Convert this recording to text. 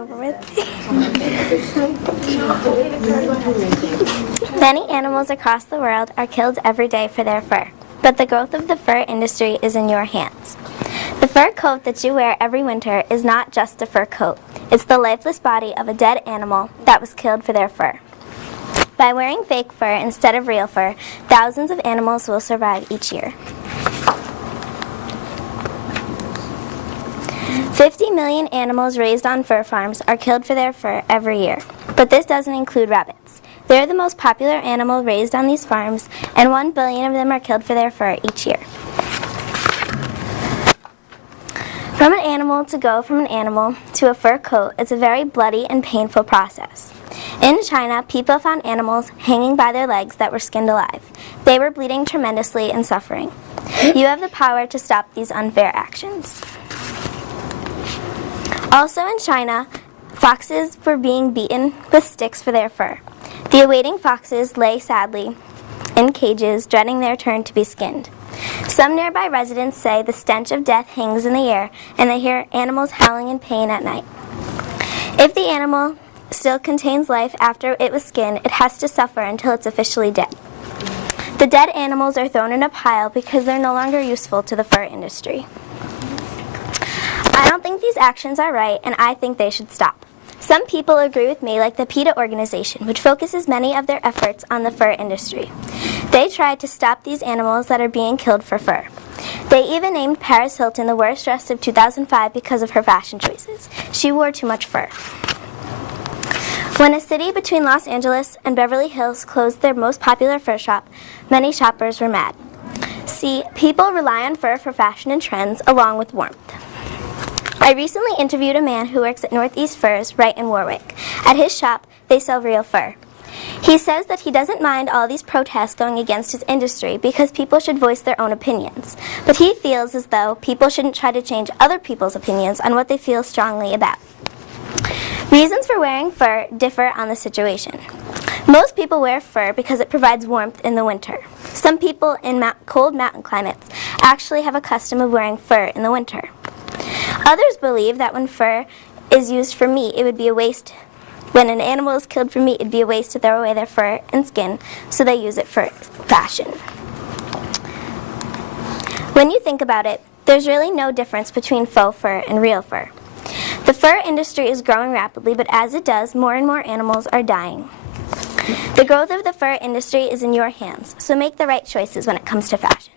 over with. Many animals across the world are killed every day for their fur, but the growth of the fur industry is in your hands. The fur coat that you wear every winter is not just a fur coat. It's the lifeless body of a dead animal that was killed for their fur. By wearing fake fur instead of real fur, thousands of animals will survive each year. 50 million animals raised on fur farms are killed for their fur every year, but this doesn't include rabbits. They're the most popular animal raised on these farms, and 1 billion of them are killed for their fur each year. From an animal to go from an animal to a fur coat is a very bloody and painful process. In China, people found animals hanging by their legs that were skinned alive. They were bleeding tremendously and suffering. You have the power to stop these unfair actions. Also in China, foxes were being beaten with sticks for their fur. The awaiting foxes lay sadly in cages, dreading their turn to be skinned. Some nearby residents say the stench of death hangs in the air, and they hear animals howling in pain at night. If the animal still contains life after it was skinned, it has to suffer until it's officially dead. The dead animals are thrown in a pile because they're no longer useful to the fur industry. I don't think these actions are right, and I think they should stop. Some people agree with me, like the PETA organization, which focuses many of their efforts on the fur industry. They tried to stop these animals that are being killed for fur. They even named Paris Hilton the worst dressed of 2005 because of her fashion choices. She wore too much fur. When a city between Los Angeles and Beverly Hills closed their most popular fur shop, many shoppers were mad. See, people rely on fur for fashion and trends, along with warmth. I recently interviewed a man who works at Northeast Furs right in Warwick. At his shop, they sell real fur. He says that he doesn't mind all these protests going against his industry because people should voice their own opinions. But he feels as though people shouldn't try to change other people's opinions on what they feel strongly about. Reasons for wearing fur differ on the situation. Most people wear fur because it provides warmth in the winter. Some people in cold mountain climates actually have a custom of wearing fur in the winter. Others believe that when fur is used for meat, it would be a waste. When an animal is killed for meat, it would be a waste to throw away their fur and skin, so they use it for fashion. When you think about it, there's really no difference between faux fur and real fur. The fur industry is growing rapidly, but as it does, more and more animals are dying. The growth of the fur industry is in your hands, so make the right choices when it comes to fashion.